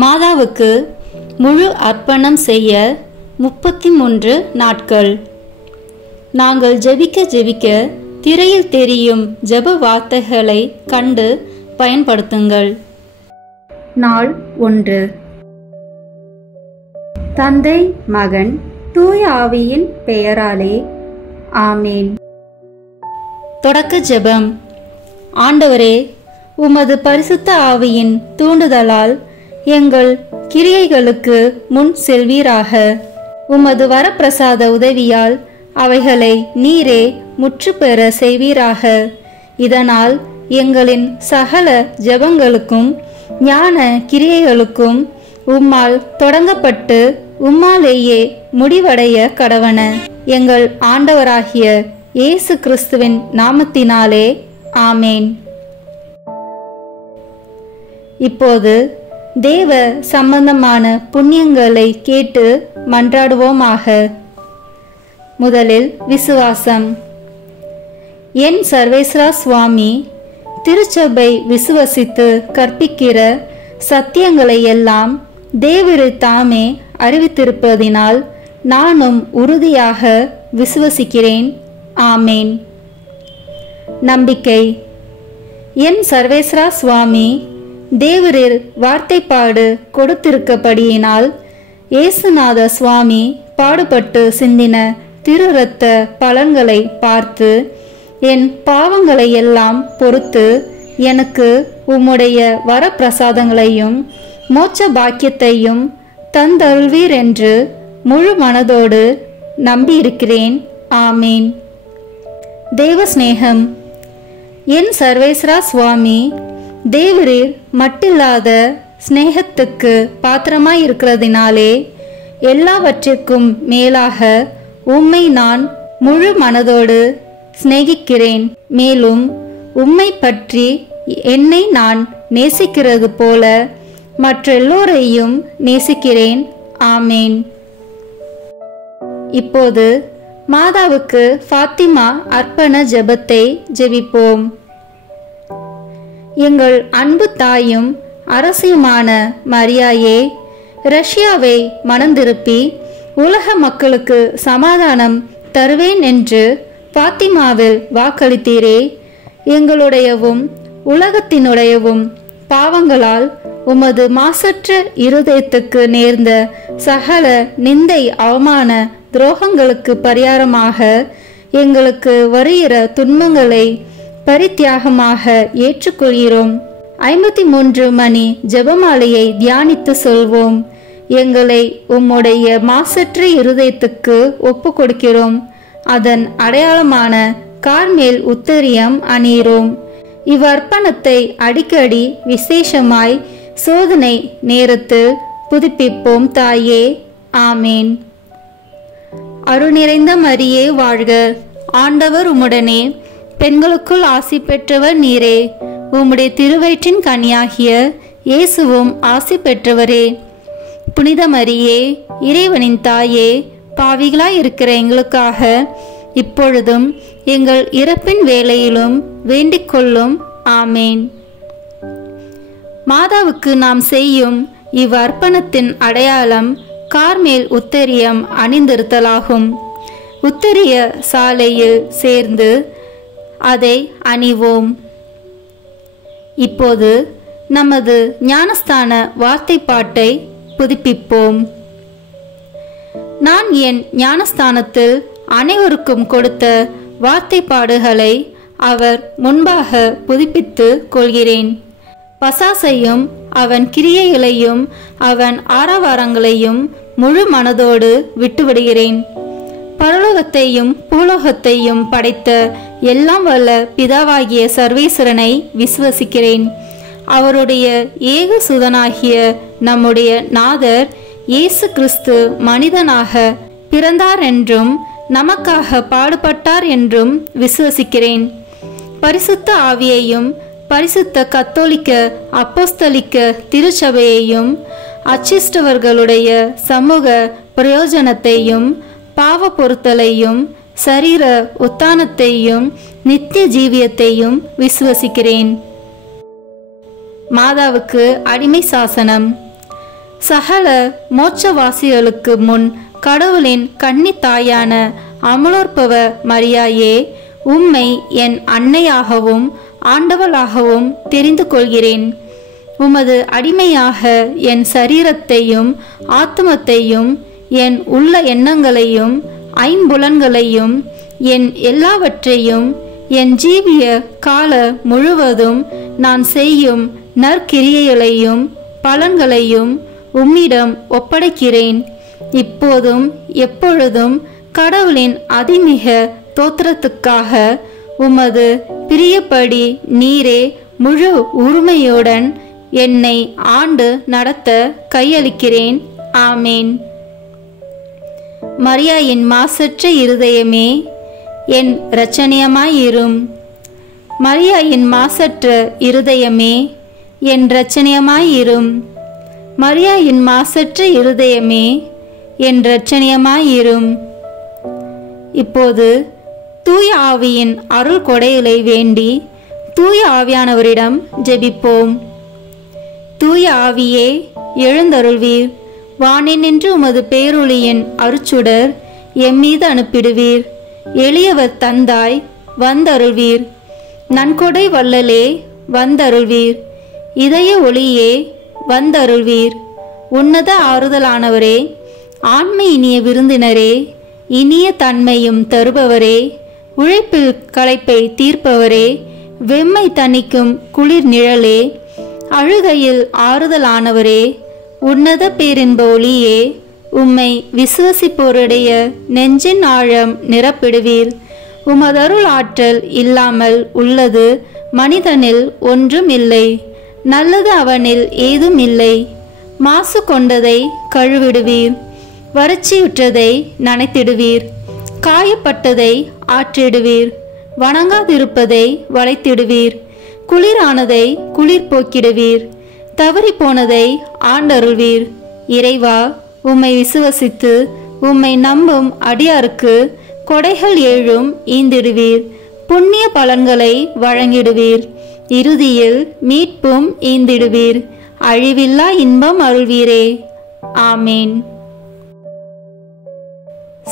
மாதாவுக்கு முழு அர்ப்பணம் செய்ய 33 நாட்கள். நாங்கள் ஜெபிக்க திரையில் தெரியும் ஜெப வார்த்தைகளை கண்டு பயன்படுத்துங்கள். நாள் 1. தந்தை, மகன், தூய ஆவியின் பெயராலே ஆமேன். தொடக்க ஜெபம். ஆண்டவரே, உமது பரிசுத்த ஆவியின் தூண்டுதலால் எங்கள் கிரியைகளுக்கு முன் செல்வீராக. உமது வரப்பிரசாத உதவியால் அவைகளை நீரே முற்று பெற செய்வீராக. இதனால் எங்களின் சகல ஜெபங்களுக்கும் ஞான கிரியைகளுக்கும் உம்மால் தொடங்கப்பட்டு உம்மாலேயே முடிவடைய கடவன. எங்கள் ஆண்டவராகிய இயேசு கிறிஸ்துவின் நாமத்தினாலே ஆமேன். இப்போது தேவ சம்பந்தமான புண்ணியங்களை கேட்டு மன்றாடுவோமாக. முதலில் விசுவாசம். என் சர்வேஸ்வரா சுவாமி, திருச்சபை விசுவசித்து கற்பிக்கிற சத்தியங்களை எல்லாம் தேவரு தாமே அறிவித்திருப்பதினால் நானும் உறுதியாக விசுவசிக்கிறேன். ஆமேன். நம்பிக்கை. என் சர்வேஸ்வரா சுவாமி, தேவரில் வார்த்தைப்பாடு கொடுத்திருக்கப்படியினால் இயேசுநாத சுவாமி பாடுபட்டு சிந்தின திரு இரத்த பலன்களை பார்த்து என் பாவங்களை எல்லாம் பொறுத்து எனக்கு உம்முடைய வரப்பிரசாதங்களையும் மோட்ச பாக்கியத்தையும் தந்தருள்வீர் என்று முழு மனதோடு நம்பியிருக்கிறேன். ஆமேன். தேவ சிநேகம். என் சர்வேஸ்வரா சுவாமி, தேவரீர் மட்டில்லாத ஸ்நேகத்துக்கு பாத்திரமாயிருக்கிறதினாலே எல்லாவற்றிற்கும் மேலாக உம்மை நான் முழு மனதோடு சிநேகிக்கிறேன். மேலும் உம்மை பற்றி என்னை நான் நேசிக்கிறது போல மற்றெல்லோரையும் நேசிக்கிறேன். ஆமேன். இப்போது மாதாவுக்கு ஃபாத்திமா அர்ப்பண ஜெபத்தை ஜெபிப்போம். எங்கள் அன்பு தாயும் அரசியுமான மரியாயே, ரஷ்யாவை மனந்திருப்பி உலக மக்களுக்கு சமாதானம் தருவேன் என்று ஃபாத்திமாவில் வாக்களித்தீரே. எங்களுடையவும் உலகத்தினுடையவும் பாவங்களால் உமது மாசற்ற இருதயத்துக்கு நேர்ந்த சகல நிந்தை, அவமான, துரோகங்களுக்கு பரிகாரமாக எங்களுக்கு வருகிற துன்பங்களை பரித்தியாகமாக ஏற்றுக்கொள்கிறோம். 53 மணி ஜெபமாலையை தியானித்து சொல்வோம். எங்களை உம்முடைய மாசற்ற இருதயத்துக்கு ஒப்பு கொடுக்கிறோம். அதன் அடையாளமான கார்மேல் உத்தரியம் அணியிறோம். இவ்வர்ப்பணத்தை அடிக்கடி விசேஷமாய் சோதனை நேரத்தில் புதுப்பிப்போம் தாயே. ஆமேன். அருள் நிறைந்த மரியே வாழ்க. ஆண்டவர் உம்முடனே, பெண்களுக்குள் ஆசி பெற்றவர் நீரே. உம்முடைய திருவயிற்றின் கனியாகிய இயேசுவும் ஆசி பெற்றவரே. புனித மரியே, இறைவனின் தாயே, பாவிகளாய் இருக்கிற எங்களுக்காக இப்பொழுதும் எங்கள் இறப்பின் வேளையிலும் வேண்டிக் கொள்ளும். ஆமேன். மாதாவுக்கு நாம் செய்யும் இவ்வர்ப்பணத்தின் அடையாளம் கார்மேல் உத்தரியம் அணிந்திருத்தலாகும். உத்தரிய சாலையில் சேர்ந்து அதை அணிவோம். இப்போது நமது ஞானஸ்தான வார்த்தைப்பாட்டை புதுப்பிப்போம். நான் என் ஞானஸ்தானத்தில் அனைவருக்கும் கொடுத்த வார்த்தைப்பாடுகளை அவர் முன்பாக புதுப்பித்து கொள்கிறேன். பசாசையும் அவன் கிரியைகளையும் அவன் ஆரவாரங்களையும் முழு மனதோடு விட்டுவிடுகிறேன். பரலோகத்தையும் பூலோகத்தையும் படைத்த எல்லாம் வல்ல பிதாவாகிய சர்வேஸ்வரனை விசுவசிக்கிறேன். அவருடைய ஏக சுதனாகிய நம்முடைய நாதர் இயேசு கிறிஸ்து மனிதனாக பிறந்தார் என்றும் நமக்காக பாடுபட்டார் என்றும் விசுவசிக்கிறேன். பரிசுத்த ஆவியையும் பரிசுத்த கத்தோலிக்க அப்போஸ்தலிக்க திருச்சபையையும் அச்சிஷ்டவர்களுடைய சமூக பிரயோஜனத்தையும் பாவ பொறுத்தலையும் சரீர உத்தானத்தையும் நித்திய ஜீவியத்தையும் விசுவசிக்கிறேன். மாதாவுக்கு அடிமை சாசனம். சகல மோட்சவாசிகளுக்கு முன் கடவுளின் கன்னி தாயான அமலோற்பவ மரியாயே, உம்மை என் அன்னையாகவும் ஆண்டவளாகவும் தெரிந்து கொள்கிறேன். உமது அடிமையாக என் சரீரத்தையும் ஆத்மத்தையும் என் உள்ள எண்ணங்களையும் ஐம்புலன்களையும் என் எல்லாவற்றையும் என் ஜீவிய கால முழுவதும் நான் செய்யும் நற்கிரியைகளையும் பலன்களையும் உம்மிடம் ஒப்படைக்கிறேன். இப்போதும் எப்பொழுதும் கடவுளின் அதிமிக தோத்திரத்துக்காக உமது பிரியப்படி நீரே முழு உரிமையுடன் என்னை ஆண்டு நடத்த கையளிக்கிறேன். ஆமேன். மரியாயின் மாசற்ற இருதயமே, என் இரட்சணியமாயிரும். மரியாயின் மாசற்ற இருதயமே, என் இரட்சணியமாயிரும். மரியாயின் மாசற்ற இருதயமே, என் இரட்சணியமாயிரும். இப்போது தூய ஆவியின் அருள் கொடைகளை வேண்டி தூய ஆவியானவரிடம் ஜெபிப்போம். தூய ஆவியே, எழுந்தருள்வீர். வானினின்று உமது பேரொளியின் அருச்சுடர் எம்மீது அனுப்பிடுவீர். எளியவர் தந்தாய், வந்தருள்வீர். நன்கொடை வள்ளலே, வந்தருள்வீர். இதய ஒளியே, வந்தருள்வீர். உன்னத ஆறுதலானவரே, ஆண்மை இனிய விருந்தினரே, இனிய தன்மையும் தருபவரே, உழைப்பில் களைப்பை தீர்ப்பவரே, வெம்மை தணிக்கும் குளிர் நிழலே, அழுகையில் ஆறுதலானவரே, உன்னத பேரின்ப ஒளியே, உம்மை விசுவசிப்போருடைய நெஞ்சின் ஆழம் நிரப்பிடுவீர். உமதருள் ஆற்றல் இல்லாமல் உள்ளது மனிதனில் ஒன்றும் இல்லை. நல்லது அவனில் ஏதும் இல்லை. மாசு கொண்டதை கழுவிடுவீர். வறட்சியுற்றதை நனைத்திடுவீர். காயப்பட்டதை ஆற்றிடுவீர். வணங்காதிருப்பதை வளைத்திடுவீர். குளிரானதை குளிர் போக்கிடுவீர். தவறி போனதை ஆண்டருள்வீர். இறைவா, உம்மை விசுவசித்து உம்மை நம்பும் அடியாருக்கு கொடைகள் ஏழும் ஈந்திடுவீர். புண்ணிய பலன்களை வழங்கிடுவீர். இறுதியில் மீட்பும் ஈந்திடுவீர். அழிவில்லா இன்பம் அருள்வீரே. ஆமேன்.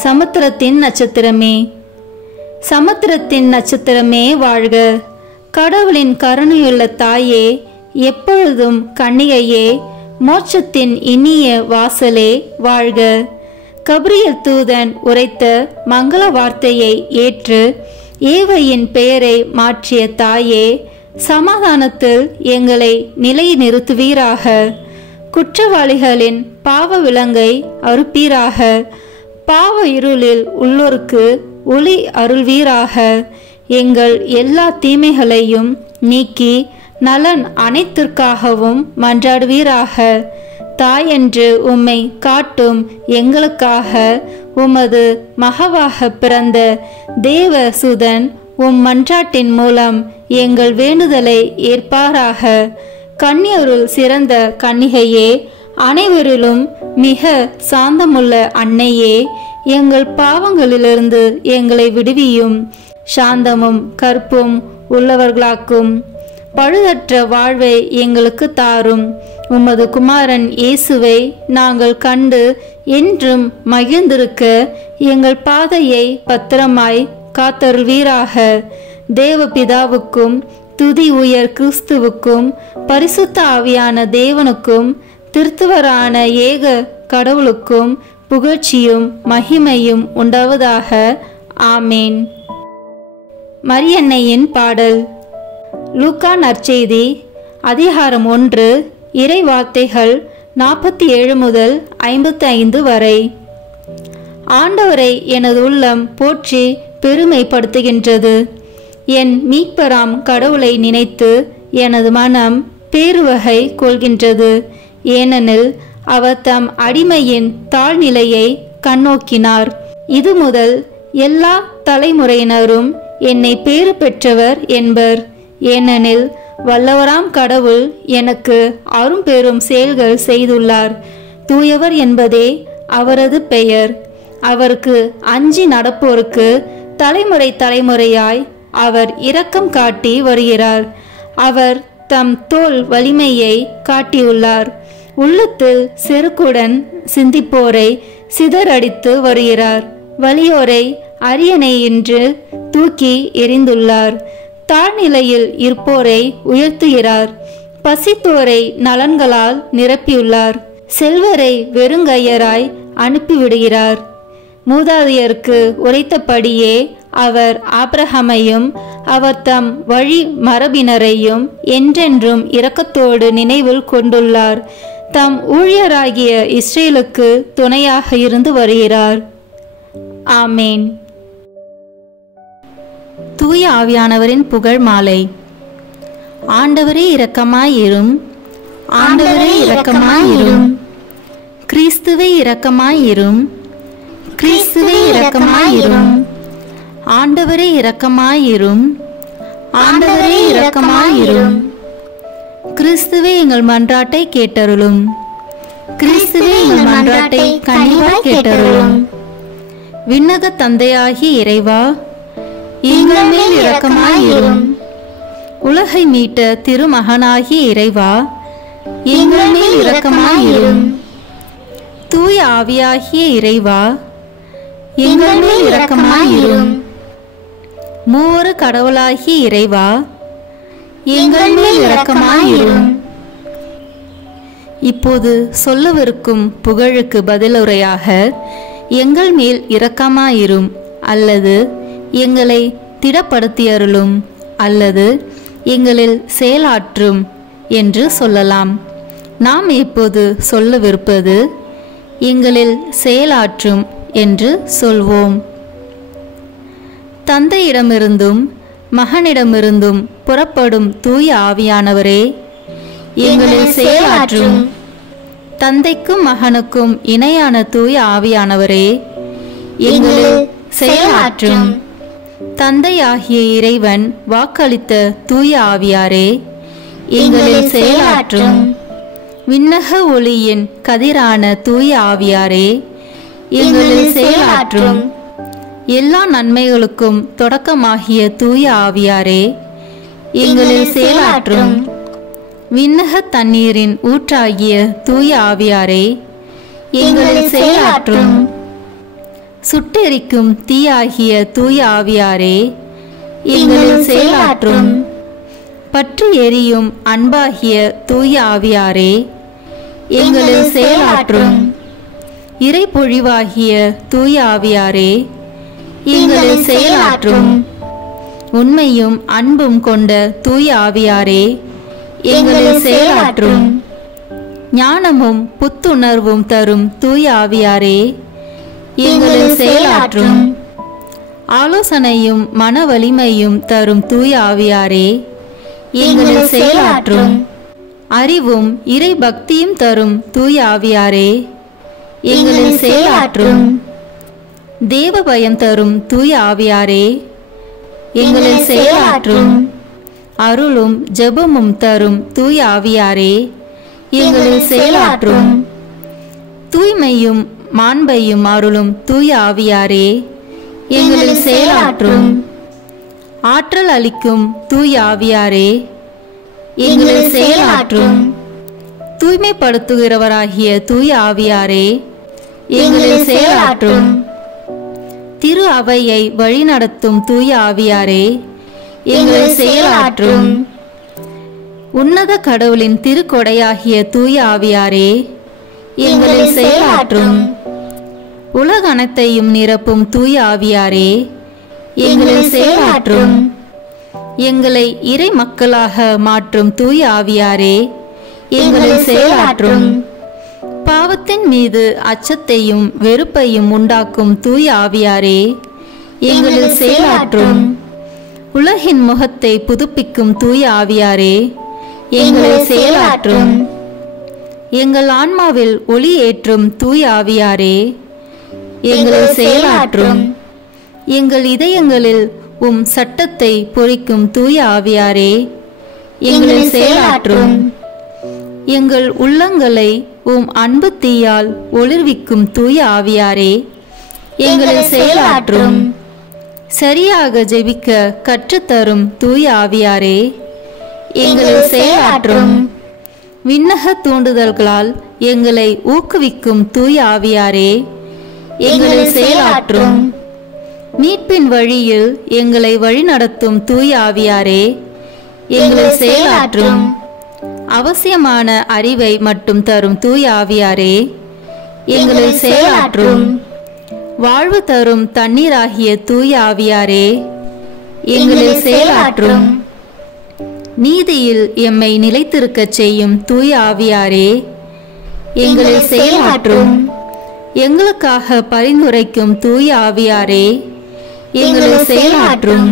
சமுத்திரத்தின் நட்சத்திரமே, சமுத்திரத்தின் நட்சத்திரமே வாழ்க. கடவுளின் கருணையுள்ள தாயே, எப்பொழுதும் கன்னிகையே, மோட்சத்தின் இனிய வாசலே வாழ்க. கபிரியல் தூதன் உரைத்த மங்கள வார்த்தையை ஏற்று ஏவையின் பெயரை மாற்றிய தாயே, சமாதானத்தில் எங்களை நிலை நிறுத்துவீராக. குற்றவாளிகளின் பாவ விலங்கை அறுப்பீராக. பாவ இருளில் உள்ளோருக்கு ஒளி அருள்வீராக. எங்கள் எல்லா தீமைகளையும் நீக்கி நலன் அனைத்திற்காகவும் மன்றாடுவீராக. தாயென்று உம்மை காட்டும் எங்களுக்காக உமது மகவாக பிறந்த தேவ சுதன் உம் மன்றாட்டின் மூலம் எங்கள் வேண்டுதலை ஏற்பாராக. கன்னியருள் சிறந்த கன்னிகையே, அனைவரிலும் மிக சாந்தமுள்ள அன்னையே, எங்கள் பாவங்களிலிருந்து எங்களை விடுவியும். சாந்தமும் கற்பும் உள்ளவர்களாக்கும். பழுதற்ற வாழ்வை எங்களுக்கு தாரும். உமது குமாரன் இயேசுவை நாங்கள் கண்டு என்றும் மகிழ்ந்திருக்க எங்கள் பாதையை பத்திரமாய் காத்தருள்வீராக. தேவபிதாவுக்கும் துதி உயர் கிறிஸ்துவுக்கும் பரிசுத்த ஆவியான தேவனுக்கும் திருத்துவரான ஏக கடவுளுக்கும் புகழ்ச்சியும் மகிமையும் உண்டாவதாக. ஆமேன். மரியன்னையின் பாடல். லூக்கா நற்செய்தி அதிகாரம் 1 இறை வார்த்தைகள் 47 முதல் 55 வரை. ஆண்டவரை எனது உள்ளம் போற்றி பெருமைப்படுத்துகின்றது. என் மீட்பராம் கடவுளை நினைத்து எனது மனம் பேருவகை கொள்கின்றது. ஏனெனில் அவர் தம் அடிமையின் தாழ்நிலையை கண்ணோக்கினார். இது முதல் எல்லா தலைமுறையினரும் என்னை பேறு பெற்றவர் என்பர். ஏனெனில் வல்லவராம் கடவுள் எனக்கு அரும்பெரும் செயல்கள் செய்துள்ளார். தூயவர் என்பதே அவரது பெயர். அவருக்கு அஞ்சி நடப்போருக்கு தலைமுறை தலைமுறையாய் அவர் இரக்கம் காட்டி வருகிறார். அவர் தம் தோள் வலிமையை காட்டியுள்ளார். உள்ளத்தில் செருக்குடன் சிந்திப்போரை சிதறடித்து வருகிறார். வலியோரை அரியணை என்று தூக்கி எறிந்துள்ளார். தாழ்நிலையில் இருப்போரை உயர்த்துகிறார். பசித்தோரை நலன்களால் நிரப்பியுள்ளார். செல்வரை வெறுங்கையராய் அனுப்பிவிடுகிறார். மூதாதையருக்கு உரைத்தபடியே அவர் ஆபிரகாமையும் அவர் தம் வழி மரபினரையும் என்றென்றும் இரக்கத்தோடு நினைவில் கொண்டுள்ளார். தம் ஊழியராகிய இஸ்ரேலுக்கு துணையாக இருந்து வருகிறார். ஆமேன். தூய ஆவியானவரின் புகழ் மாலை. ஆண்டவரே இரக்கமாயிரும், ஆண்டவரே இரக்கமாயிரும், கிறிஸ்துவே இரக்கமாயிரும், கிறிஸ்துவே இரக்கமாயிரும், ஆண்டவரே இரக்கமாயிரும், ஆண்டவரே இரக்கமாயிரும், கிறிஸ்துவே எங்கள் மன்றாட்டை கேட்டருளும், கிறிஸ்துவே எங்கள் மன்றாட்டை கனிவாய் கேட்டருளும். விண்ணக தந்தையாகி இறைவா, எங்கள் மேல் இரக்கமாயிரும். உலகை மீட்ட திருமகனாகி இறைவா, எங்கள் மேல் இரக்கமாயிரும். தூய ஆவியாகிய இறைவா, எங்கள் மேல் இரக்கமாயிரும். மூவரு கடவுளாகிய இறைவா, எங்கள் மேல் இரக்கமாயிரும். இப்போது சொல்லவிருக்கும் புகழுக்கு பதிலுரையாக எங்கள் மேல் இரக்கமாயிரும் அல்லது எங்களை திடப்படுத்தியருளும் அல்லது எங்களில் செயலாற்றும் என்று சொல்லலாம். நாம் இப்போது சொல்லவிருப்பது எங்களில் செயலாற்றும் என்று சொல்வோம். தந்தையிடமிருந்தும் மகனிடமிருந்தும் புறப்படும் தூய ஆவியானவரே, எங்களில் செயலாற்றும். தந்தைக்கும் மகனுக்கும் இணையான தூய ஆவியானவரே, எங்களில் செயலாற்றும். தந்தையாகிய இறைவன் வாக்களித்த தூய ஆவியாரே, எங்களில் செயலாற்றும். விண்ணக ஒளியின் கதிரான தூய ஆவியாரே, எங்களில் செயலாற்றும். எல்லா நன்மைகளுக்கும் தொடக்கமாகிய தூய ஆவியாரே, எங்களில் செயலாற்றும். விண்ணக தண்ணீரின் ஊற்றாகிய தூய ஆவியாரே, எங்களில் செயலாற்றும். சுட்டெரிக்கும் தீயாகிய தூய ஆவியாரே, எங்களில் செயலாற்றும். பற்றி எரியும் அன்பாகிய தூய ஆவியாரே, எங்களில் செயலாற்றும். இறை பொழிவாகிய தூய ஆவியாரே, எங்களில் செயலாற்றும். உண்மையும் அன்பும் கொண்ட தூய ஆவியாரே, எங்களில் செயலாற்றும். ஞானமும் புத்துணர்வும் தரும் தூய ஆவியாரே, எங்களில் செயலாற்றும். ஆலோசனையும் மன வலிமையும் தரும் தூய ஆவியாரே, எங்களில் செயலாற்றும். அறிவும் இறை பக்தியும் தரும் தூய ஆவியாரே, எங்களில் செயலாற்றும். தேவ பயம் தரும் தூய ஆவியாரே, எங்களில் செயலாற்றும். அருளும் ஜெபமும் தரும் தூய ஆவியாரே, எங்களில் செயலாற்றும். தூய்மையும் மாண்பையும் அருளும் தூய ஆவியாரே, எங்களில் செயலாற்றும். ஆற்றல் அளிக்கும் தூய ஆவியாரே, எங்களில் செயலாற்றும். தூய்மைப்படுத்துகிறவராகிய தூய ஆவியாரே, எங்களில் செயலாற்றும். திரு அவையை வழிநடத்தும் தூய ஆவியாரே, எங்களில் செயலாற்றும். உன்னத கடவுளின் திருக்கொடையாகிய தூய ஆவியாரே, எங்களில் செயலாற்றும். உலக அனைத்தையும் நிரப்பும் தூய ஆவியாரே, எங்களில் செயலாற்றும். எங்களை இறை மக்களாக மாற்றும் தூய ஆவியாரே, எங்களில் செயலாற்றும். பாவத்தின் மீது அச்சத்தையும் வெறுப்பையும் உண்டாக்கும் தூய ஆவியாரே, எங்களில் செயலாற்றும். உலகின் முகத்தை புதுப்பிக்கும் தூய ஆவியாரே, எங்களில் செயலாற்றும். எங்கள் ஆன்மாவில் ஒளி ஏற்றும் தூய ஆவியாரே, எங்களில் செயலாற்றும். எங்கள் இதயங்களில் உம் சட்டத்தை பொறிக்கும் தூய ஆவியாரே, எங்களில் செயலாற்றும். எங்கள் உள்ளங்களை உம் அன்பு தீயால் ஒளிர்விக்கும் தூய ஆவியாரே, எங்களில் செயலாற்றும். சரியாக ஜெபிக்க கற்றுத்தரும் தூய ஆவியாரே, எங்களில் செயலாற்றும். விண்ணக தூண்டுதல்களால் எங்களை ஊக்குவிக்கும் தூய ஆவியாரே, எங்களில் செயலாற்றும். மீட்பின் வழியில் எங்களை வழிநடத்தும் தூய ஆவியாரே, எங்களில் செயலாற்றும். அவசியமான அறிவை மட்டும் தரும் தூய ஆவியாரே, எங்களில் செயலாற்றும். வாழ்வு தரும் தண்ணீராகிய தூய ஆவியாரே, எங்களில் செயலாற்றும். நீதியில் எம்மை நிலைத்திருக்கச் செய்யும் தூய ஆவியாரே, எங்களில் செயலாற்றும். எங்களுக்காக பரிந்துரைக்கும் தூய ஆவியாரே, எங்களில் செயலாற்றும்.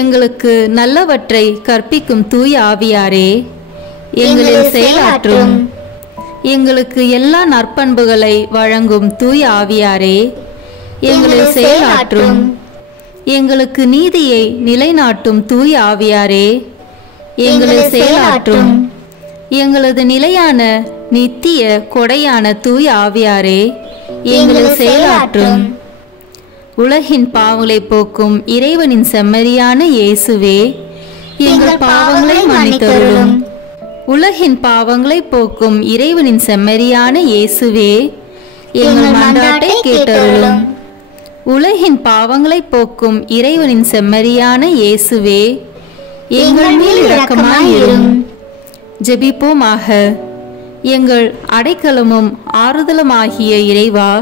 எங்களுக்கு நல்லவற்றை கற்பிக்கும் தூய ஆவியாரே, எங்களில் செயலாற்றும். எங்களுக்கு எல்லா நற்பண்புகளை வழங்கும் தூய ஆவியாரே, எங்களில் செயலாற்றும். எங்களுக்கு நீதியை நிலைநாட்டும் தூய ஆவியாரே, எங்களில் செயலாற்றும். எங்களது நிலையான நித்திய கொடையான தூய ஆவியாரே, எங்களில் செயலாற்றும். உலகின் பாவங்களை போக்கும் இறைவனின் செம்மறியான இயேசுவே, எங்கள் பாவங்களை மன்னித்தருளும். உலகின் பாவங்களை போக்கும் இறைவனின் செம்மறியான இயேசுவே, எங்கள் மன்றாட்டை கேட்டருளும். உலகின் பாவங்களை போக்கும் இறைவனின் செம்மறியான இயேசுவே, எங்கள் மேல் இரக்கமாயிரும். ஜெபிப்போமாக. எங்கள் அடைக்கலமும் ஆறுதலுமாகிய இறைவா,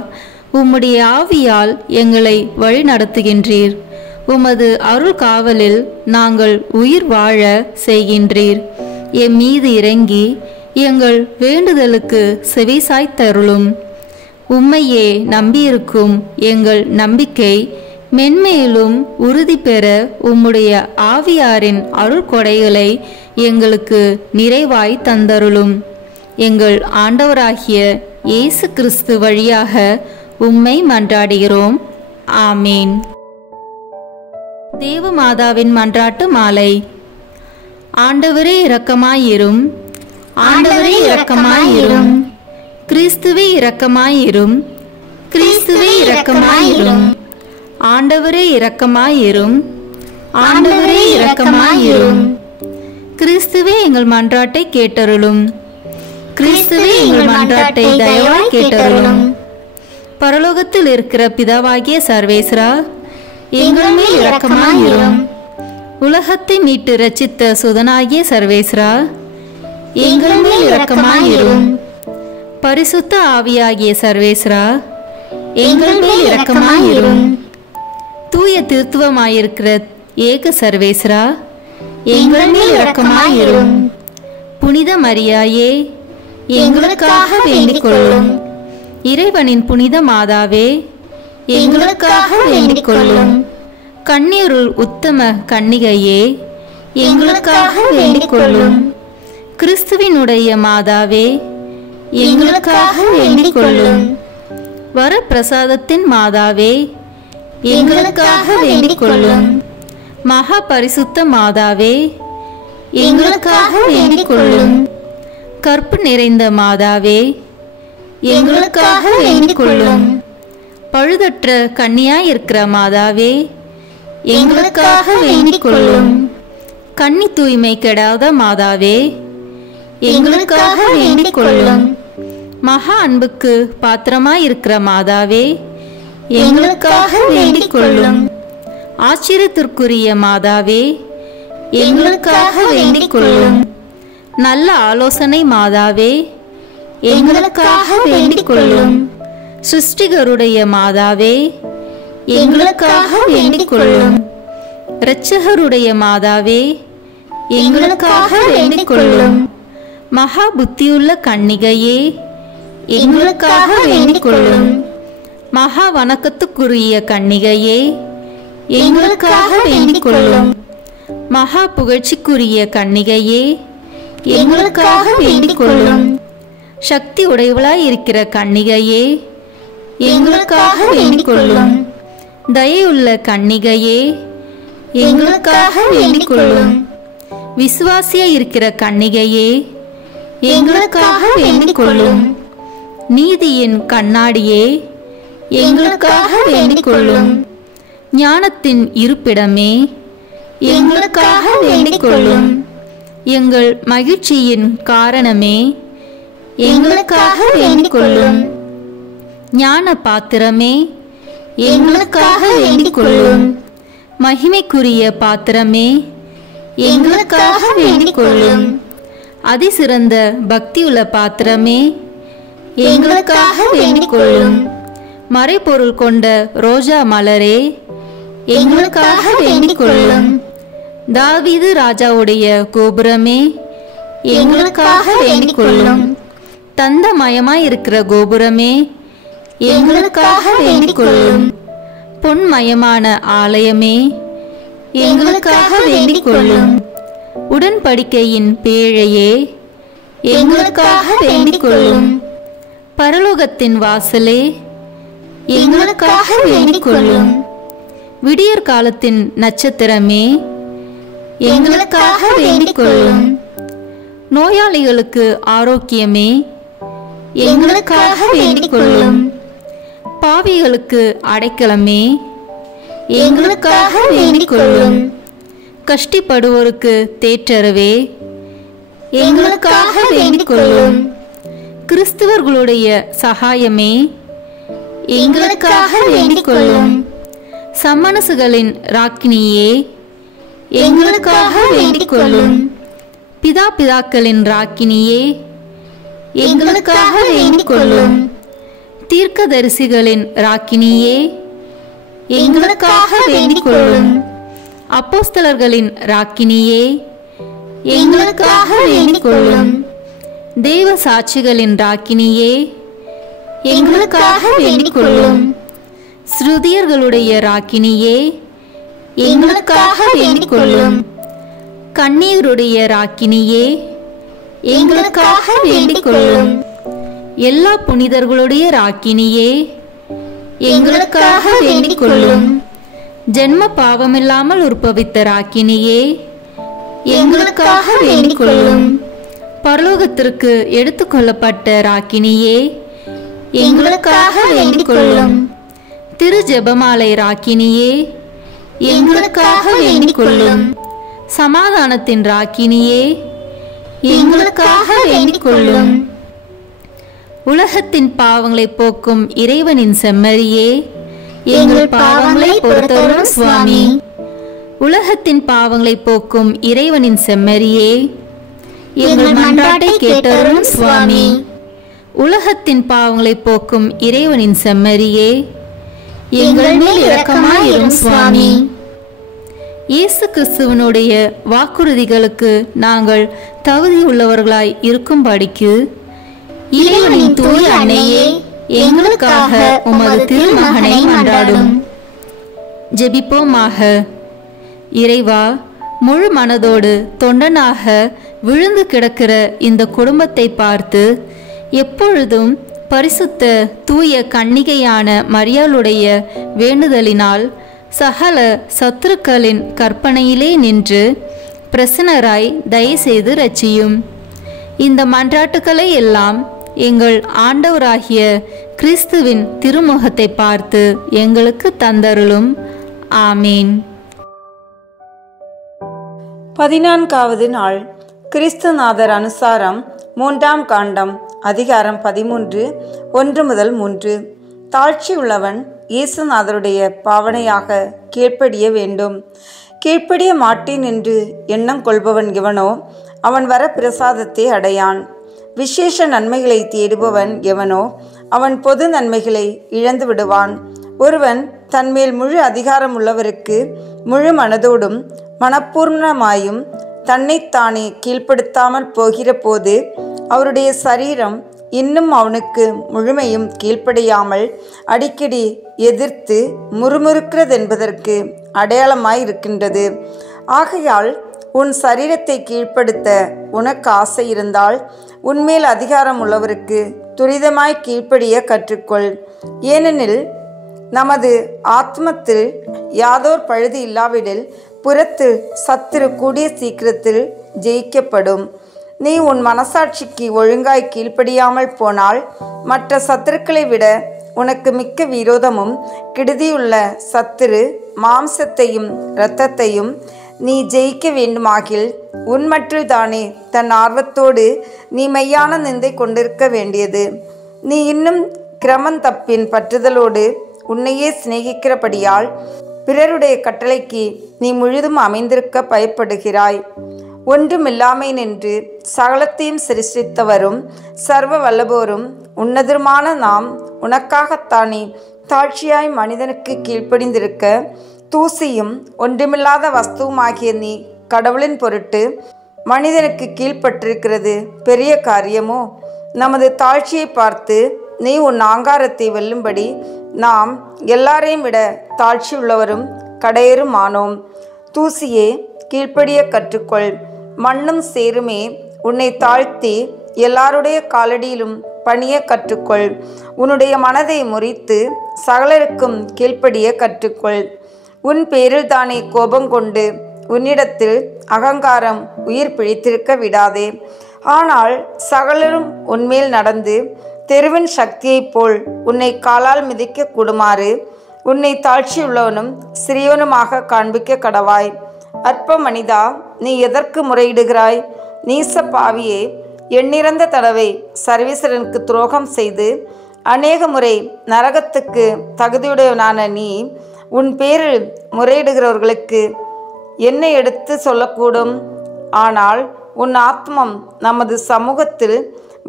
உம்முடைய ஆவியால் எங்களை வழிநடத்துகின்றீர். உமது அருள் காவலில் நாங்கள் உயிர் வாழ செய்கின்றீர். எம் மீது இறங்கி எங்கள் வேண்டுதலுக்கு செவிசாய்த்தருளும். உம்மையே நம்பியிருக்கும் எங்கள் நம்பிக்கை மென்மேலும் உறுதி பெற உம்முடைய ஆவியாரின் அருள்கொடைகளை எங்களுக்கு நிறைவாய் தந்தருளும். எங்கள் ஆண்டவராகிய இயேசு கிறிஸ்து வழியாக உம்மை மன்றாடுகிறோம். ஆமேன். தேவமாதாவின் மன்றாட்டு மாலை. ஆண்டவரே இரக்கமாயிரும். ஆண்டவரே இரக்கமாயிரும். கிறிஸ்துவே இரக்கமாயிரும். கிறிஸ்துவே இரக்கமாயிரும். ஆண்டவரே இரக்கமாயிரும். ஆண்டவரே இரக்கமாயிரும். கிறிஸ்துவே எங்கள் மன்றாட்டை கேட்டருளும். கிறிஸ்துவே எங்கள் மன்றாட்டை தயவாய் கேட்டருளும். பரலோகத்தில் இருக்கிற பிதாவாகிய சர்வேஸ்வரா, எங்கள் மேல் இரக்கமாயிரும். உலகத்தை மீட்டு ரட்சித்த சுதனாகிய சர்வேஸ்வரா, எங்கள் மேல் இரக்கமாயிரும். பரிசுத்த ஆவியாகிய சர்வேஸ்வரா, எங்கள் மேல் இரக்கமாயிரும். தூய திருத்துவமாயிருக்கிற ஏக சர்வேஸ்வரா, எங்கள் மேல் இரக்கமாயிரும். புனித மரியாயே, எங்களுக்காக வேண்டிக் கொள்ளும். இறைவனின் புனித மாதாவே, எங்களுக்காக வேண்டிக் கொள்ளும். கன்னியருள் உத்தம கன்னிகையே, எங்களுக்காக வேண்டிக் கொள்ளும். கிறிஸ்துவினுடைய மாதாவே, எங்களுக்காக வேண்டிக் கொள்ளும். வரப்பிரசாதத்தின் மாதாவே, எங்களுக்காக வேண்டிக் கொள்ளும். மகா பரிசுத்த மாதாவே, எங்களுக்காக வேண்டிக் கொள்ளும். கற்பு நிறைந்த மாதாவே, எங்களுக்காக வேண்டிக் கொள்ளும். பழுதற்ற கன்னியாயிருக்கிற மாதாவே, எங்களுக்காக வேண்டிக் கொள்ளும். கன்னி தூய்மை கெடாத மாதாவே, எங்களுக்காக வேண்டிக் கொள்ளும். மகா அன்புக்கு பாத்திரமாயிருக்கிற மாதாவே, எங்களுக்காக வேண்டிக் கொள்ளும். ஆச்சரியத்திற்குரிய மாதாவே, எங்களுக்காக வேண்டிக் கொள்ளும். நல்ல ஆலோசனை மாதாவே, எங்களுக்காக வேண்டிக் கொள்ளும். சிருஷ்டிகருடைய மாதாவே, எங்களுக்காக வேண்டிக் கொள்ளும். இரட்சகருடைய மாதாவே, எங்களுக்காக வேண்டிக் கொள்ளும். மகா புத்தியுள்ள கன்னிகையே, எங்களுக்காக வேண்டிக் கொள்ளும். மகா வணக்கத்துக்குரிய கன்னிகையே, எங்களுக்காக வேண்டிக் கொள்ளும். மகா புகழ்ச்சிக்குரிய கன்னிகையே, எங்களுக்காக வேண்டிக் கொள்ளும். சக்தி உடையவளாய் இருக்கிற கன்னிகையே, எங்களுக்காக வேண்டிக் கொள்ளும். தயையுள்ள கன்னிகையே, எங்களுக்காக வேண்டிக் கொள்ளும். விசுவாசியாய் இருக்கிற கன்னிகையே, எங்களுக்காக வேண்டிக் கொள்ளும். நீதியின் கண்ணாடியே, எங்களுக்காக வேண்டிக் கொள்ளும். ஞானத்தின் இருப்பிடமே, எங்களுக்காக வேண்டிக் கொள்ளும். எங்கள் மகிழ்ச்சியின் காரணமே, எங்களுக்காக வேண்டிக் கொள்ளும். ஞான பாத்திரமே, எங்களுக்காக வேண்டிக் கொள்ளும். மகிமைக்குரிய பாத்திரமே, எங்களுக்காக வேண்டிக் கொள்ளும். அதிசிறந்த பக்தியுள்ள பாத்திரமே, எங்களுக்காக வேண்டிக் கொள்ளும். மறைபொருள் கொண்ட ரோஜா மலரே, எங்களுக்காக வேண்டிக் கொள்ளும். தாவீது ராஜாவுடைய கோபுரமே, எங்களுக்காக வேண்டிக் கொள்ளும். தந்தமயமாய் இருக்கிற கோபுரமே, எங்களுக்காக வேண்டிக் கொள்ளும். பொன்மயமான ஆலயமே, எங்களுக்காக வேண்டிக் கொள்ளும். உடன்படிக்கையின் பேழையே, எங்களுக்காக வேண்டிக் கொள்ளும். பரலோகத்தின் வாசலே, எங்களுக்காக வேண்டிக் கொள்ளும். விடியற் காலத்தின் நட்சத்திரமே, எங்களுக்காக வேண்டிக் கொள்ளும். நோயாளிகளுக்கு ஆரோக்கியமே, எங்களுக்காக வேண்டிக் கொள்ளும். பாவிகளுக்கு அடைக்கலமே, எங்களுக்காக வேண்டிக் கொள்ளும். கஷ்டப்படுவோருக்கு தேற்றரவே, எங்களுக்காக வேண்டிக் கொள்ளும். கிறிஸ்தவர்களுடைய சகாயமே, எங்களுக்காக வேண்டிக் கொள்ளும். சம்மனசுகளின் ராக்கினியே, எங்களுக்காக வேண்டிக் கொள்ளும். பிதாக்களின் ராக்கினியே, எங்களுக்காக வேண்டிக் கொள்ளும். தீர்க்கதரிசிகளின் ராக்கினியே, எங்களுக்காக வேண்டிக் கொள்ளும். அப்போஸ்தலர்களின் ராக்கினியே, எங்களுக்காக வேண்டிக் கொள்ளும். தேவ சாட்சிகளின் ராக்கினியே, எங்களுக்காக வேண்டிக் கொள்ளும். ஸ்ருதியர்களுடைய ராக்கினியே, எங்களுக்காக வேண்டிக் கொள்ளும். கண்ணீருடைய ராக்கினியே, எங்களுக்காக வேண்டிக் கொள்ளும். எல்லா புனிதர்களுடைய ராக்கினியே, எங்களுக்காக வேண்டிக் கொள்ளும். ஜென்ம பாவமில்லாமல் உற்பவித்த ராக்கினியே, எங்களுக்காக வேண்டிக் கொள்ளும். பரலோகத்திற்கு எடுத்துக்கொள்ளப்பட்ட ராக்கினியே, எங்களுக்காக வேண்டிக் கொள்ளும். திரு ஜெபமாலை ராக்கினியே, எங்களுக்காக வேண்டிக் கொள்ளும். சமாதானத்தின் ராக்கினியே, எங்களுக்காக வேண்டிக் கொள்ளும். உலகத்தின் பாவங்களை போக்கும் இறைவனின் செம்மறியே, எங்கள் பாவங்களை பொறுத்தருளும் சுவாமி. உலகத்தின் பாவங்களை போக்கும் இறைவனின் செம்மறியே, எங்கள் மன்றாட்டை கேட்டருளும் சுவாமி. உலகத்தின் பாவங்களை போக்கும் இறைவனின் செம்மறியே, எங்கள் மேல் இரக்கமாயிரும் சுவாமி. இயேசு கிறிஸ்துவனுடைய வாக்குறுதிகளுக்கு நாங்கள் தகுதியுள்ளவர்களாய் இருக்கும்படிக்கு இறைவனின் தூய அன்னையே, எங்களுக்காக உமது திருமகனை மன்றாடும். ஜெபிப்போமாக. இறைவா, முழு மனதோடு தொண்டனாக விழுந்து கிடக்கிற இந்த குடும்பத்தை பார்த்து எப்பொழுதும் பரிசுத்த தூய கன்னிகையான மரியாளுடைய வேண்டுதலினால் சகல சத்துருக்களின் கற்பனையிலே நின்று பிரசன்னராய் தயவுசெய்து ரட்சியும். இந்த மன்றாட்டுக்களை எல்லாம் எங்கள் ஆண்டவராகிய கிறிஸ்துவின் திருமுகத்தை பார்த்து எங்களுக்கு தந்தருளும். ஆமீன். 14வது நாள். கிறிஸ்துநாதர் அனுசாரம் 3ஆம் காண்டம், அதிகாரம் 13, 1-3. தாழ்ச்சி உள்ளவன் இயேசுநாதருடைய பாவனையாக கீழ்ப்படிய வேண்டும். கீழ்ப்படிய மாட்டேன் என்று எண்ணம் கொள்பவன் எவனோ அவன் வர பிரசாதத்தை அடையான். விசேஷ நன்மைகளை தேடுபவன் எவனோ அவன் பொது நன்மைகளை இழந்து விடுவான். ஒருவன் தன்மேல் முழு அதிகாரம் உள்ளவருக்கு முழு மனதோடும் மனப்பூர்ணமாயும் தன்னைத்தானே கீழ்ப்படுத்தாமல் போகிற போது அவருடைய சரீரம் இன்னும் அவனுக்கு முழுமையும் கீழ்ப்படியாமல் அடிக்கடி எதிர்த்து முறுமுறுக்கிறதென்பதற்கு அடையாளமாயிருக்கின்றது. ஆகையால் உன் சரீரத்தை கீழ்ப்படுத்த உனக்கு ஆசை இருந்தால் உன்மேல் அதிகாரம் உள்ளவருக்கு துரிதமாய் கீழ்ப்படிய கற்றுக்கொள். ஏனெனில் நமது ஆத்மத்தில் யாதோர் பழுது இல்லாவிடில் புறத்து சத்துரு கூடிய சீக்கிரத்தில் ஜெயிக்கப்படும். நீ உன் மனசாட்சிக்கு ஒழுங்காய் கீழ்ப்படியாமல் போனால் மற்ற சத்துருக்களை விட உனக்கு மிக்க விரோதமும் கெடுதியுள்ள சத்துரு மாம்சத்தையும் இரத்தத்தையும் நீ ஜெயிக்க வேண்டுமாகில் உன்மற்றில் தானே தன் ஆர்வத்தோடு நீ மெய்யான நிந்தை கொண்டிருக்க வேண்டியது. நீ இன்னும் கிரமந்தப்பின் பற்றுதலோடு உன்னையே சிநேகிக்கிறபடியால் பிறருடைய கட்டளைக்கு நீ முழுதும் அமைந்திருக்க பயப்படுகிறாய். ஒன்றுமில்லாமை நின்று சகலத்தையும் சிருஷ்டித்தவரும் சர்வ வல்லபோரும் உன்னதருமான நாம் உனக்காகத்தானே தாழ்ச்சியாய் மனிதனுக்கு கீழ்ப்படிந்திருக்க, தூசியும் ஒன்றுமில்லாத வஸ்துவுமாகிய நீ கடவுளின் பொருட்டு மனிதனுக்கு கீழ்ப்பட்டிருக்கிறது பெரிய காரியமோ? நமது தாழ்ச்சியை பார்த்து நீ உன் ஆங்காரத்தை வெல்லும்படி நாம் எல்லாரையும் விட தாழ்ச்சி உள்ளவரும் கடையரும் ஆனோம். தூசியே, கீழ்ப்படிய கற்றுக்கொள். மண்ணும் சேருமே, உன்னை தாழ்த்தி எல்லாருடைய காலடியிலும் பணிய கற்றுக்கொள். உன்னுடைய மனதை முறித்து சகலருக்கும் கீழ்ப்படிய கற்றுக்கொள். உன் பேரில் தானே கோபங்கொண்டு உன்னிடத்தில் அகங்காரம் உயிர் பிழைத்திருக்க விடாதே. ஆனால் சகலரும் உன்மேல் நடந்து தெருவின் சக்தியைப் போல் உன்னை காலால் மிதிக்க கூடுமாறு உன்னை தாழ்ச்சியுள்ளவனும் சிறியவனுமாக காண்பிக்க கடவாய். அற்ப மனிதா, நீ எதற்கு முறையிடுகிறாய்? நீச பாவியே, எண்ணிறந்த தடவை சர்வேஸ்வரனுக்கு துரோகம் செய்து அநேக முறை நரகத்துக்கு தகுதியுடையவனான நீ உன் பேரில் முறையிடுகிறவர்களுக்கு என்ன எடுத்து சொல்லக்கூடும்? ஆனால் உன் ஆத்மம் நமது சமூகத்தில்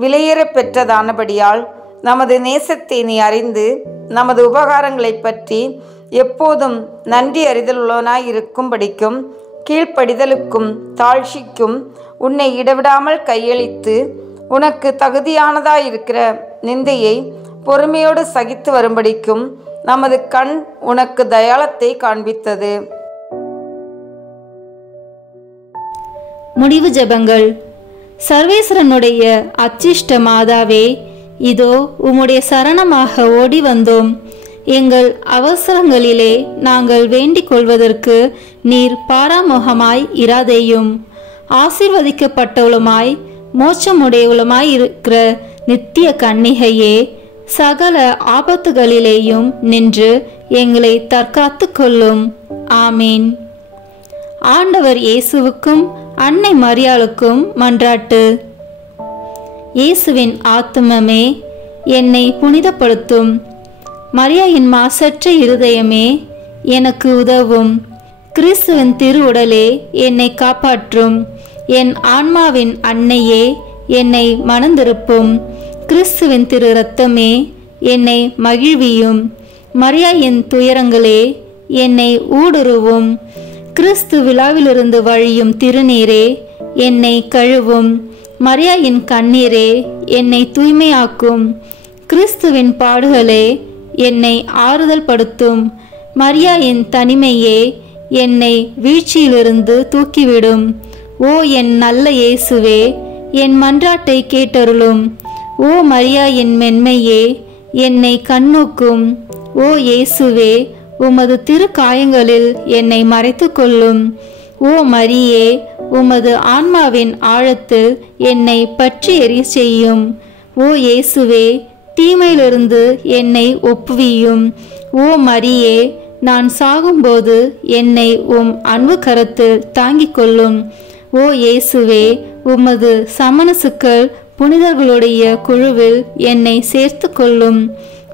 விலையேற பெற்றதானபடியால் நமது நேசத்தை நீ அறிந்து நமது உபகாரங்களை பற்றி எப்போதும் நன்றி அறிதலுள்ளவனாய் இருக்கும்படிக்கும் கீழ்ப்படிதலுக்கும் தாழ்ச்சிக்கும் உன்னை இடவிடாமல் கையளித்து உனக்கு தகுதியானதாயிருக்கிற நிந்தையை பொறுமையோடு சகித்து வரும்படிக்கும் நமது கண் உனக்கு தயாளத்தை காண்பித்தது. முடிவு ஜெபங்கள். சர்வேஸ்வரனுடைய அச்சிஷ்ட மாதாவே, இதோ உம்முடைய சரணமாக ஓடி வந்தோம். எங்கள் அவசரங்களிலே நாங்கள் வேண்டிக் கொள்வதற்கு நீர் பாராமுகமாய் இராதேயும். ஆசீர்வதிக்கப்பட்டவளுமாய் மோட்சமுடையவளுமாய் இருக்கிற நித்திய கன்னிகையே, சகல ஆபத்துகளிலேயும் நின்று எங்களை தற்காத்து கொள்ளும். ஆமீன். ஆண்டவர் இயேசுவுக்கும் அன்னை மரியாளுக்கும் மன்றாட்டு. இயேசுவின் ஆத்துமமே, என்னை புனிதப்படுத்தும். மரியாயின் மாசற்ற இருதயமே, எனக்கு உதவும். கிறிஸ்துவின் திரு உடலே, என்னை காப்பாற்றும். என் ஆன்மாவின் அன்னையே, என்னை மணந்திருப்பும். கிறிஸ்துவின் திரு இரத்தமே, என்னை மகிழ்வியும். மரியாயின் துயரங்களே, என்னை ஊடுருவும். கிறிஸ்து விழாவிலிருந்து வழியும் திருநீரே, என்னை கழுவும். மரியாயின் கண்ணீரே, என்னை தூய்மையாக்கும். கிறிஸ்துவின் பாடுகளே, என்னை ஆறுதல் படுத்தும். மரியாயின் தனிமையே, என்னை வீழ்ச்சியிலிருந்து தூக்கிவிடும். ஓ என் நல்ல இயேசுவே, என் மன்றாட்டை கேட்டருளும். ஓ மரியாயின் மென்மையே, என்னை கண்ணோக்கும். ஓ இயேசுவே, உமது திரு காயங்களில் என்னை மறைத்து கொள்ளும். ஓ மரியே, உமது ஆன்மாவின் ஆழத்தில் என்னை பற்றி எரிய செய்யும். ஓ இயேசுவே, தீமையிலிருந்து என்னை ஒப்புவியும். ஓ மரியே, நான் சாகும்போது என்னை உம் அன்பு கரத்தில் தாங்கிக் கொள்ளும். ஓ இயேசுவே, உமது சமணசுக்கள் புனிதர்களுடைய குழுவில் என்னை சேர்த்து கொள்ளும்.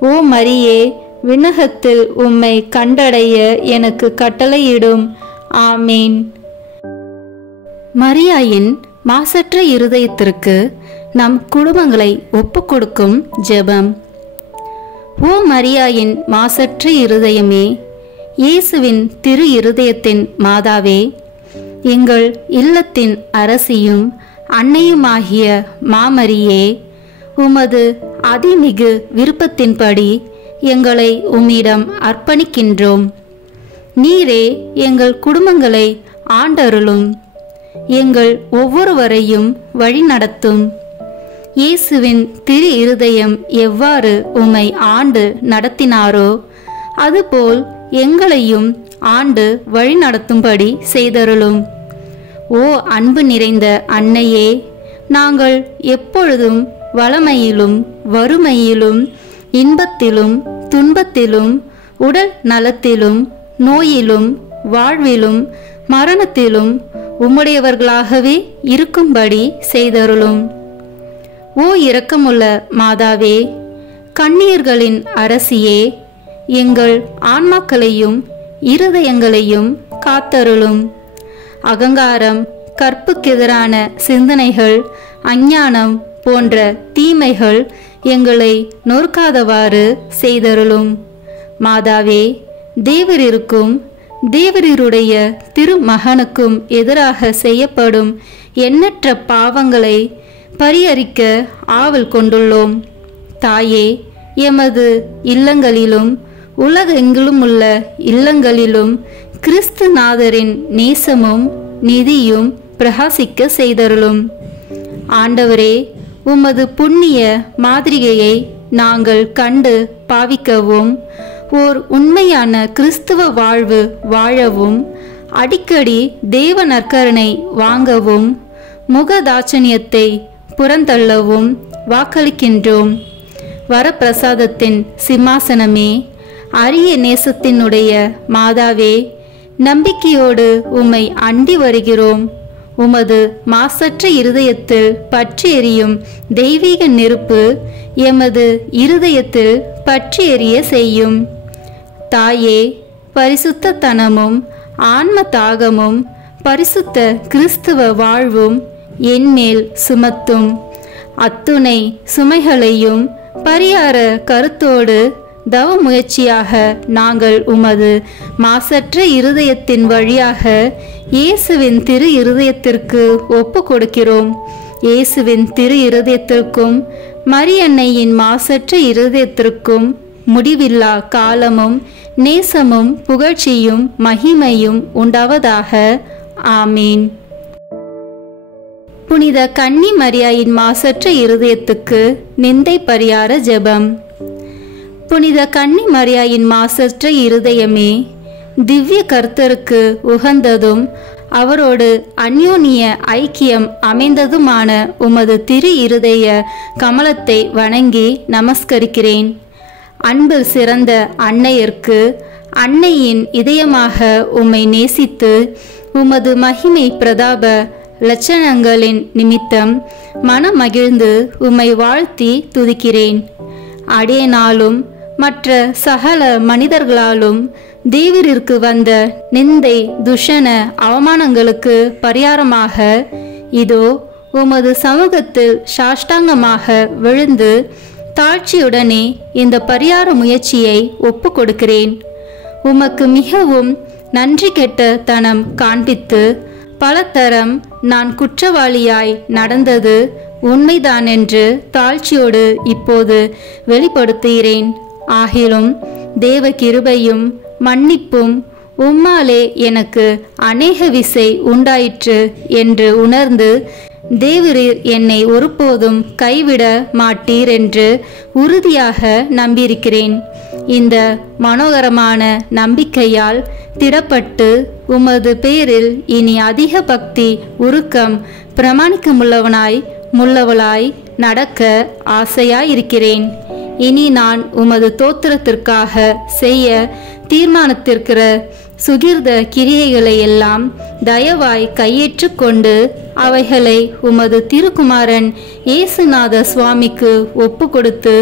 ஓ மரியே, விண்ணகத்தில் உம்மை கண்டடைய எனக்கு கட்டளையிடும். ஆமீன். மரியாயின் மாசற்ற இருதயத்திற்கு நம் குடும்பங்களை ஒப்புக்கொடுக்கும் ஜெபம். ஓ மரியாயின் மாசற்ற இருதயமே, இயேசுவின் திரு இருதயத்தின் மாதாவே, எங்கள் இல்லத்தின் அரசியும் அன்னையுமாகிய மாமரியே, உமது அதிமிகு விருப்பத்தின்படி எங்களை உம்மிடம் அர்ப்பணிக்கின்றோம். நீரே எங்கள் குடும்பங்களை ஆண்டருளும். எங்கள் ஒவ்வொருவரையும் வழிநடத்தும். இயேசுவின் திரு இருதயம் எவ்வாறு உம்மை ஆண்டு நடத்தினாரோ அதுபோல் எங்களையும் ஆண்டு வழிநடத்தும்படி செய்தருளும். ஓ அன்பு நிறைந்த அன்னையே, நாங்கள் எப்பொழுதும் வளமையிலும் வறுமையிலும் இன்பத்திலும் துன்பத்திலும் உடல் நலத்திலும் நோயிலும் வாழ்விலும் மரணத்திலும் உம்முடையவர்களாகவே இருக்கும்படி செய்தருளும். ஓ இரக்கமுள்ள மாதாவே, கண்ணீர்களின் அரசியே, எங்கள் ஆன்மாக்களையும் இருதயங்களையும் காத்தருளும். அகங்காரம், கற்புக்கெதிரான சிந்தனைகள், அஞ்ஞானம் போன்ற தீமைகள் எங்களை நொறுக்காதவாறு செய்தருளும். மாதாவே, தேவரிருக்கும் தேவரீருடைய திருமகனுக்கும் எதிராக செய்யப்படும் எண்ணற்ற பாவங்களை பரிஹரிக்க ஆவல் கொண்டுள்ளோம். தாயே, எமது இல்லங்களிலும் உலகெங்கிலும் உள்ள இல்லங்களிலும் கிறிஸ்துநாதரின் நேசமும் நீதியும் பிரகாசிக்க செய்தருளும். ஆண்டவரே, உமது புண்ணிய மாதிரிகையை நாங்கள் கண்டு பாவிக்கவும், ஓர் உண்மையான கிறிஸ்துவ வாழ்வு வாழவும், அடிக்கடி தேவ நற்கருணை வாங்கவும், முகதாட்சணியத்தை புறந்தள்ளவும் வாக்களிக்கின்றோம். வரப்பிரசாதத்தின் சிம்மாசனமே, அரிய நேசத்தினுடைய மாதாவே, நம்பிக்கையோடு உம்மை அண்டி வருகிறோம். உமது மாசற்ற இருதயத்தில் பற்றி எரியும் தெய்வீக நெருப்பு எமது இருதயத்தில் பற்றி எரிய செய்யும். தாயே, பரிசுத்தத்தனமும் ஆன்ம தாகமும் பரிசுத்த கிறிஸ்துவ வாழ்வும் என்மேல் சுமத்தும். அத்துணை சுமைகளையும் பரிகார கருத்தோடு தவ முயற்சியாக நாங்கள் உமது மாசற்ற இருதயத்தின் வழியாக இயேசுவின் திரு இருதயத்திற்கு ஒப்பு கொடுக்கிறோம். இயேசுவின் திரு இருதயத்திற்கும் மரியன்னையின் மாசற்ற இருதயத்திற்கும் முடிவில்லா காலமும் நேசமும் புகழ்ச்சியும் மகிமையும் உண்டாவதாக. ஆமீன். புனித கன்னி மரியாயின் மாசற்ற இருதயத்துக்கு நிந்தை பரிகார ஜெபம். புனித கன்னி மரியாயின் மாசற்ற இருதயமே, திவ்ய கர்த்தருக்கு உகந்ததும் அவரோடு அந்யோன்ய ஐக்கியம் அமைந்ததுமான உமது திரு இருதய கமலத்தை வணங்கி நமஸ்கரிக்கிறேன். அன்பில் சிறந்த அன்னையர்க்கு அன்னையின் இதயமாக உம்மை நேசித்து உமது மகிமை பிரதாப லட்சணங்களின் நிமித்தம் மனமகிழ்ந்து உம்மை வாழ்த்தி துதிக்கிறேன். அடியேனாலும் மற்ற சகல மனிதர்களாலும் தேவரிற்கு வந்த நிந்தை துஷண அவமானங்களுக்கு பரிகாரமாக இதோ உமது சமூகத்தில் சாஷ்டாங்கமாக விழுந்து தாழ்ச்சியுடனே இந்த பரிகார முயற்சியை ஒப்பு கொடுக்கிறேன். உமக்கு மிகவும் நன்றி கெட்ட தனம் காண்பித்து பலதரம் நான் குற்றவாளியாய் நடந்தது உண்மைதான் என்று தாழ்ச்சியோடு இப்போது வெளிப்படுத்துகிறேன். ஆகிலும் தேவ கிருபையும் மன்னிப்பும் உம்மாலே எனக்கு அநேக விசை உண்டாயிற்று என்று உணர்ந்து தேவரீர் என்னை ஒருபோதும் கைவிட மாட்டீர் என்று உறுதியாக நம்பியிருக்கிறேன். இந்த மனோகரமான நம்பிக்கையால் திடப்பட்டு உமது பேரில் இனி அதிக பக்தி உருக்கம் பிரமாணிக்கமுள்ளவளாய் நடக்க ஆசையாயிருக்கிறேன். இனி நான் உமது தோத்திரத்திற்காக செய்ய தீர்மானித்திருக்கிற சுகிர்த கிரியைகளை எல்லாம் தயவாய் கையேற்று கொண்டு அவைகளை உமது திருக்குமாரன் இயேசுநாத சுவாமிக்கு ஒப்பு கொடுத்து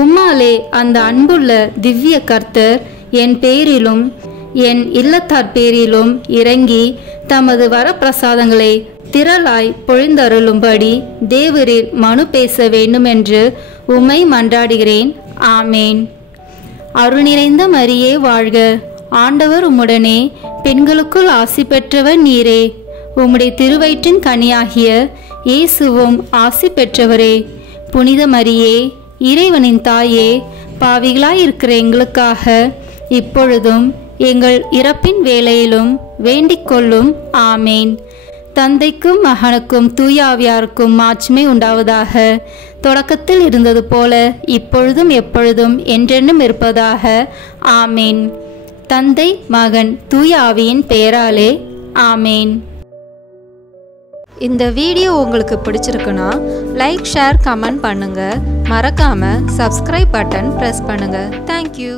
உம்மாலே அந்த அன்புள்ள திவ்ய கர்த்தர் என் பேரிலும் என் இல்லத்தார் பேரிலும் இறங்கி தமது வரப்பிரசாதங்களை திரளாய் பொழிந்தருளும்படி தேவரீர் மனு பேச வேண்டுமென்று உம்மை மன்றாடுகிறேன். ஆமேன். அருள் நிறைந்த மரியே வாழ்க, ஆண்டவர் உம்முடனே, பெண்களுக்குள் ஆசி பெற்றவர் நீரே. உம்முடைய திருவயிற்றின் கனியாகிய இயேசுவும் ஆசி பெற்றவரே. புனித மரியே, இறைவனின் தாயே, பாவிகளாயிருக்கிற எங்களுக்காக இப்பொழுதும் எங்கள் இறப்பின் வேளையிலும் வேண்டிக் கொள்ளும். ஆமேன். தந்தைக்கும் மகனுக்கும் தூய ஆவியாருக்கும் மாட்சிமை உண்டாவதாக. தொடக்கத்தில் இருந்தது போல இப்பொழுதும் எப்பொழுதும் என்றென்றும் இருப்பதாக. ஆமேன். தந்தை, மகன், தூய ஆவியின் பெயராலே. ஆமேன். இந்த வீடியோ உங்களுக்கு பிடிச்சிருக்குன்னா லைக், ஷேர், கமெண்ட் பண்ணுங்க. மறக்காம சப்ஸ்கிரைப் பட்டன் பிரஸ் பண்ணுங்க. தேங்க்யூ.